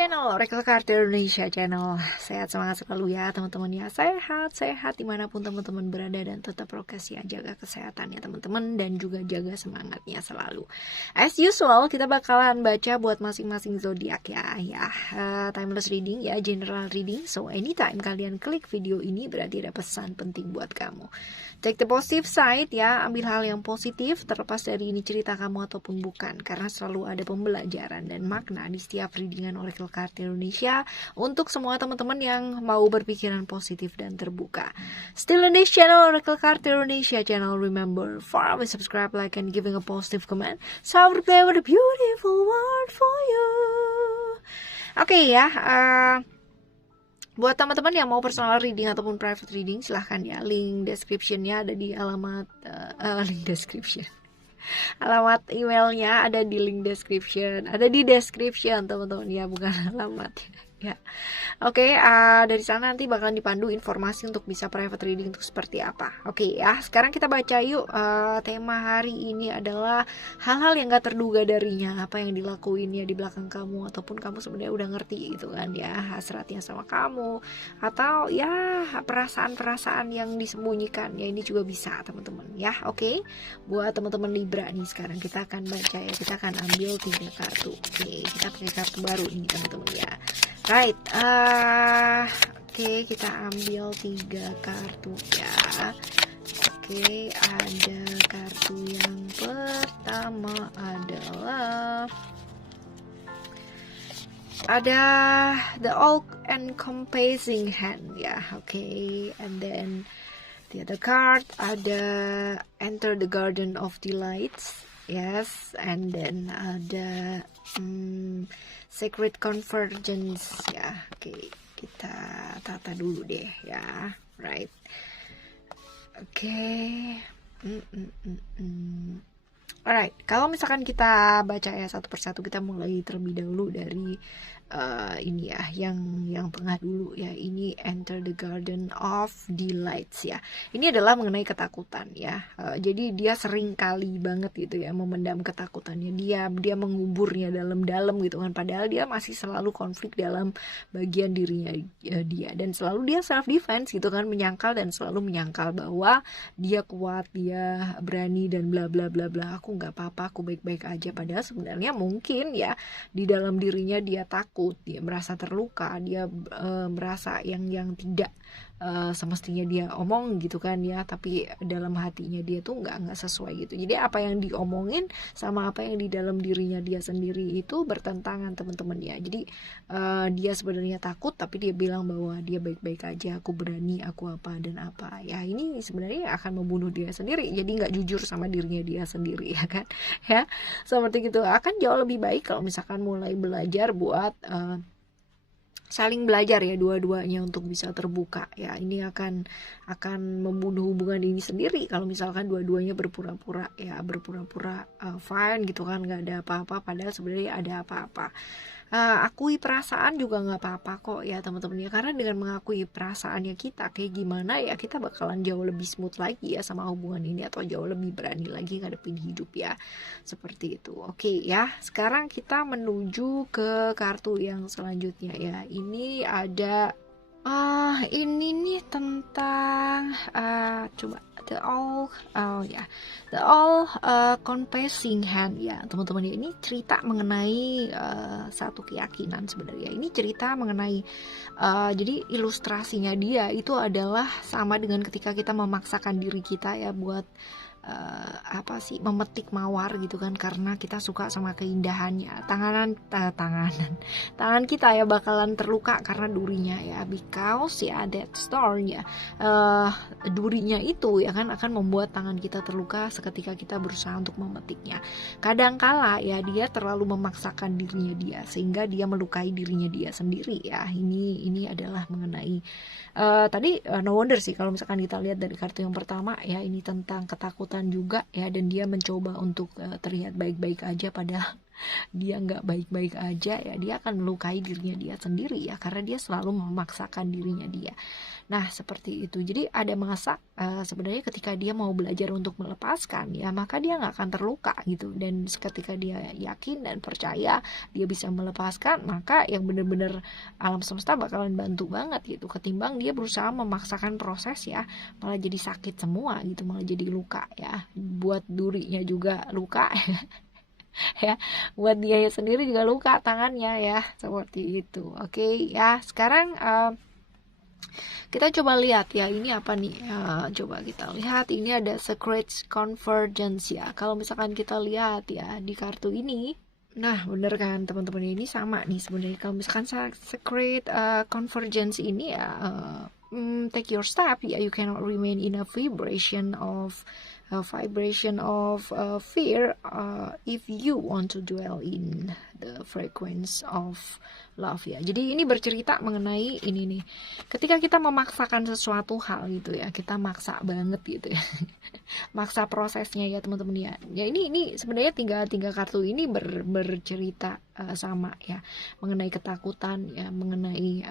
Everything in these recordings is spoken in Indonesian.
channel Oracle Card Indonesia channel. Sehat semangat selalu ya teman-teman ya. Sehat dimanapun teman-teman berada, dan tetap prokes ya, jaga kesehatan ya teman-teman, dan juga jaga semangatnya selalu. As usual, kita bakalan baca buat masing-masing zodiak ya. Timeless reading ya, general reading. So anytime kalian klik video ini berarti ada pesan penting buat kamu. Take the positive side ya, ambil hal yang positif terlepas dari ini cerita kamu ataupun bukan, karena selalu ada pembelajaran dan makna di setiap readingan Oracle Card Indonesia untuk semua teman-teman yang mau berpikiran positif dan terbuka. Still in this channel, Oracle Card Indonesia channel. Remember, follow, subscribe, like, and giving a positive comment. So I will play with a beautiful word for you. Oke ya, buat teman-teman yang mau personal reading ataupun private reading, silahkan ya, link descriptionnya ada di alamat link description. Alamat emailnya ada di link description, ada di description teman-teman ya, bukan alamat ya. Oke, dari sana nanti bakalan dipandu informasi untuk bisa private reading itu seperti apa. Oke ya, sekarang kita baca yuk. Tema hari ini adalah hal-hal yang gak terduga darinya, apa yang dilakuin ya di belakang kamu, ataupun kamu sebenarnya udah ngerti gitu kan ya, hasratnya sama kamu, atau ya perasaan-perasaan yang disembunyikan ya, ini juga bisa teman-teman ya. Oke, buat teman-teman Libra nih, sekarang kita akan baca ya, kita akan ambil 3 kartu. Oke, kita pakai kartu baru ini teman-teman ya. Right, oke, kita ambil 3 kartu ya. Oke, ada kartu yang pertama adalah ada the all-encompassing hand ya. Oke, and then the other card ada enter the garden of delights. Yes, and then ada Sacred Convergence ya. Oke, kita tata dulu deh ya. Right. Oke. Alright, kalau misalkan kita baca ya satu persatu, kita mulai terlebih dahulu dari ini ya, yang tengah dulu ya. Ini Enter the Garden of Delights ya. Ini adalah mengenai ketakutan ya. Jadi dia sering kali banget gitu ya memendam ketakutannya. Dia menguburnya dalam-dalam gitu kan. Padahal dia masih selalu konflik dalam bagian dirinya dia, dan selalu dia self defense gitu kan, menyangkal dan selalu menyangkal bahwa dia kuat, dia berani dan bla bla bla bla. Aku nggak apa-apa, aku baik-baik aja. Padahal sebenarnya mungkin ya di dalam dirinya dia takut, dia merasa terluka, dia merasa yang tidak semestinya dia omong gitu kan ya, tapi dalam hatinya dia tuh nggak sesuai gitu. Jadi apa yang diomongin sama apa yang di dalam dirinya dia sendiri itu bertentangan teman-teman ya. Jadi dia sebenarnya takut, tapi dia bilang bahwa dia baik-baik aja, aku berani, aku apa dan apa ya. Ini sebenarnya akan membunuh dia sendiri, jadi nggak jujur sama dirinya dia sendiri ya kan ya. Seperti gitu. Akan jauh lebih baik kalau misalkan mulai belajar buat saling belajar ya dua-duanya untuk bisa terbuka ya. Ini akan membunuh hubungan ini sendiri kalau misalkan dua-duanya berpura-pura fine gitu kan, nggak ada apa-apa, padahal sebenarnya ada apa-apa. Akui perasaan juga nggak apa-apa kok ya teman-teman ya, karena dengan mengakui perasaannya kita kayak gimana ya, kita bakalan jauh lebih smooth lagi ya sama hubungan ini, atau jauh lebih berani lagi ngadepin hidup ya, seperti itu. Oke ya, sekarang kita menuju ke kartu yang selanjutnya ya. Ini ada ini nih tentang coba the all confessing hand ya teman-teman ya. Ini cerita mengenai satu keyakinan sebenarnya. Ini cerita mengenai jadi ilustrasinya dia itu adalah sama dengan ketika kita memaksakan diri kita ya buat memetik mawar gitu kan, karena kita suka sama keindahannya. Tangan kita ya bakalan terluka karena durinya ya, because ya that storm ya, durinya itu ya kan akan membuat tangan kita terluka seketika kita berusaha untuk memetiknya. Kadangkala ya dia terlalu memaksakan dirinya dia sehingga dia melukai dirinya dia sendiri ya. Ini adalah mengenai tadi no wonder sih kalau misalkan kita lihat dari kartu yang pertama ya, ini tentang ketakutan juga ya, dan dia mencoba untuk terlihat baik-baik aja padahal dia nggak baik-baik aja ya, dia akan melukai dirinya dia sendiri ya, karena dia selalu memaksakan dirinya dia. Nah, seperti itu. Jadi ada masa sebenarnya ketika dia mau belajar untuk melepaskan ya, maka dia nggak akan terluka gitu. Dan ketika dia yakin dan percaya dia bisa melepaskan, maka yang benar-benar alam semesta bakalan bantu banget gitu. Ketimbang dia berusaha memaksakan proses ya, malah jadi sakit semua gitu, malah jadi luka ya. Buat durinya juga luka ya, buat dia sendiri juga luka tangannya ya, seperti itu. Oke ya, sekarang kita coba lihat ya, ini apa nih? Coba kita lihat, ini ada Secret Convergence ya. Kalau misalkan kita lihat ya di kartu ini, nah bener kan teman-teman, ini sama nih sebenarnya. Kalau misalkan Secret Convergence ini ya, take your step ya, you cannot remain in a vibration of fear if you want to dwell in the frequency of love ya. Jadi ini bercerita mengenai ini nih, ketika kita memaksakan sesuatu hal gitu ya, kita maksa banget gitu ya maksa prosesnya ya teman-teman ya. Ya ini sebenarnya tiga kartu ini bercerita sama ya, mengenai ketakutan ya, mengenai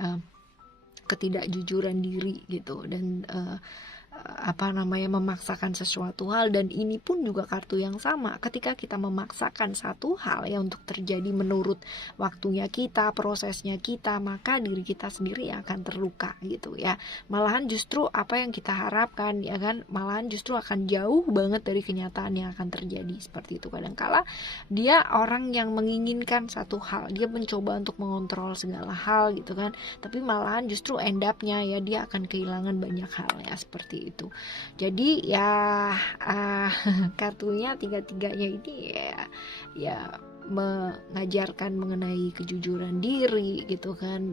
ketidakjujuran diri gitu, dan memaksakan sesuatu hal. Dan ini pun juga kartu yang sama, ketika kita memaksakan satu hal ya untuk terjadi menurut waktunya kita, prosesnya kita, maka diri kita sendiri yang akan terluka gitu ya. Malahan justru apa yang kita harapkan ya kan, malahan justru akan jauh banget dari kenyataan yang akan terjadi. Seperti itu. Kadangkala dia orang yang menginginkan satu hal, dia mencoba untuk mengontrol segala hal gitu kan, tapi malahan justru end up-nya ya dia akan kehilangan banyak hal ya, seperti itu. Jadi ya kartunya tiga-tiganya ini ya mengajarkan mengenai kejujuran diri gitu kan,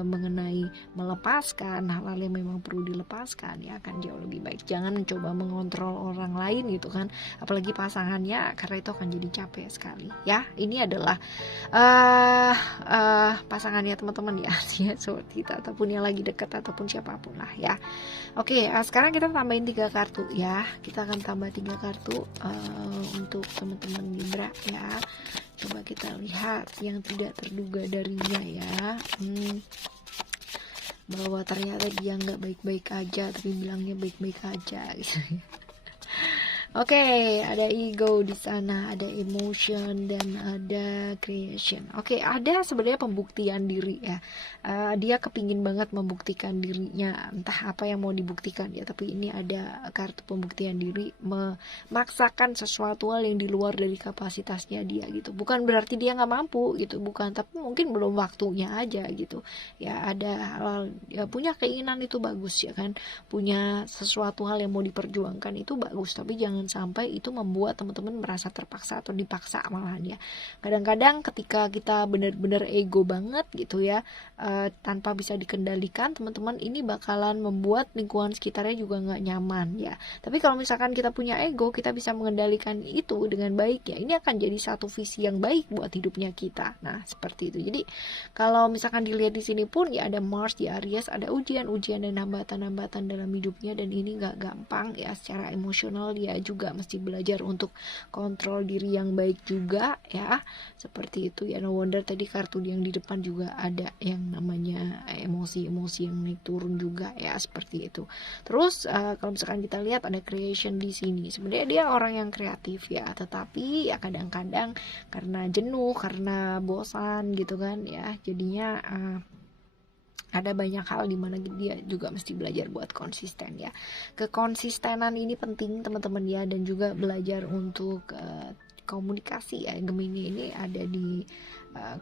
mengenai melepaskan hal-hal yang memang perlu dilepaskan ya, akan jauh lebih baik. Jangan mencoba mengontrol orang lain gitu kan, apalagi pasangannya, karena itu akan jadi capek sekali ya. Ini adalah pasangannya teman-teman ya, seperti kita, ataupun yang lagi dekat, ataupun siapapun lah ya. Oke, sekarang kita tambahin 3 kartu ya. Kita akan tambah 3 kartu untuk teman-teman Libra ya. Coba kita lihat yang tidak terduga darinya ya. Bahwa ternyata dia nggak baik-baik aja, tapi bilangnya baik-baik aja gitu. Oke, ada ego di sana, ada emotion, dan ada creation. Oke, ada sebenarnya pembuktian diri ya. Dia kepingin banget membuktikan dirinya, entah apa yang mau dibuktikan ya. Tapi ini ada kartu pembuktian diri, memaksakan sesuatu hal yang di luar dari kapasitasnya dia gitu. Bukan berarti dia nggak mampu gitu, bukan. Tapi mungkin belum waktunya aja gitu. Ya ada hal, ya punya keinginan itu bagus ya kan. Punya sesuatu hal yang mau diperjuangkan itu bagus, tapi jangan sampai itu membuat teman-teman merasa terpaksa atau dipaksa malahan ya. Kadang-kadang ketika kita benar-benar ego banget gitu ya, tanpa bisa dikendalikan, teman-teman, ini bakalan membuat lingkungan sekitarnya juga nggak nyaman ya. Tapi kalau misalkan kita punya ego, kita bisa mengendalikan itu dengan baik ya, ini akan jadi satu visi yang baik buat hidupnya kita. Nah seperti itu. Jadi kalau misalkan dilihat di sini pun ya, ada Mars di Aries, ada ujian-ujian dan hambatan-hambatan dalam hidupnya, dan ini nggak gampang ya. Secara emosional dia juga mesti belajar untuk kontrol diri yang baik juga ya, seperti itu ya. No wonder tadi kartu yang di depan juga ada yang namanya emosi-emosi yang naik turun juga ya, seperti itu. Terus kalau misalkan kita lihat ada creation di sini, sebenarnya dia orang yang kreatif ya, tetapi ya kadang-kadang karena jenuh, karena bosan gitu kan ya, jadinya ada banyak hal di mana dia juga mesti belajar buat konsisten ya. Kekonsistenan ini penting teman-teman ya, dan juga belajar untuk komunikasi ya. Gemini ini ada di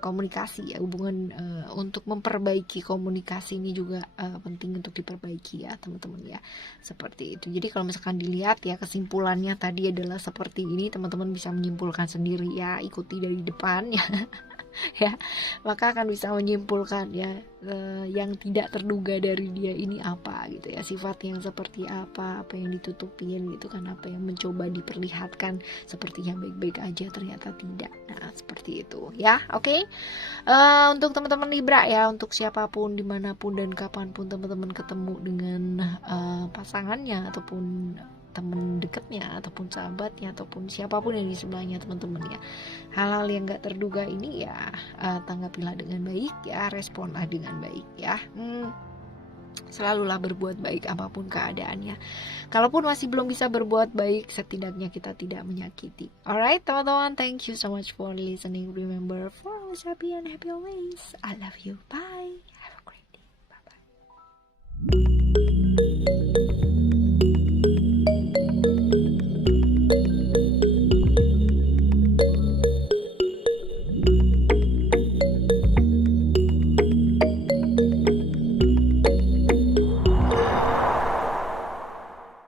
komunikasi ya, hubungan untuk memperbaiki komunikasi ini juga penting untuk diperbaiki ya teman-teman ya, seperti itu. Jadi kalau misalkan dilihat ya, kesimpulannya tadi adalah seperti ini, teman-teman bisa menyimpulkan sendiri ya, ikuti dari depan ya. Ya, maka akan bisa menyimpulkan ya, yang tidak terduga dari dia ini apa gitu ya, sifat yang seperti apa yang ditutupin gitu kan, apa yang mencoba diperlihatkan sepertinya baik-baik aja, ternyata tidak. Nah seperti itu ya. Oke. Untuk teman-teman Libra ya, untuk siapapun, dimanapun dan kapanpun teman-teman ketemu dengan pasangannya ataupun temen dekatnya ataupun sahabatnya ataupun siapapun yang di sebelahnya teman-teman ya. Hal-hal yang gak terduga ini ya tanggapilah dengan baik ya, responlah dengan baik ya. Selalulah berbuat baik apapun keadaannya. Kalaupun masih belum bisa berbuat baik, setidaknya kita tidak menyakiti. Alright teman-teman, thank you so much for listening. Remember, for always happy and happy always. I love you, bye.